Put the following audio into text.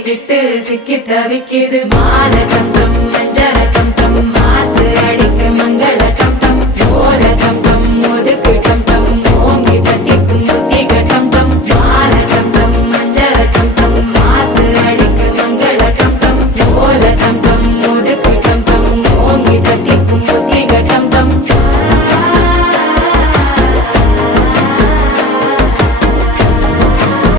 மாட்டிக்கிட்டு சிக்கி தவிக்குது மாலை டம் டம் மஞ்சள் டம் டம் மாத்து அடிக்க மங்க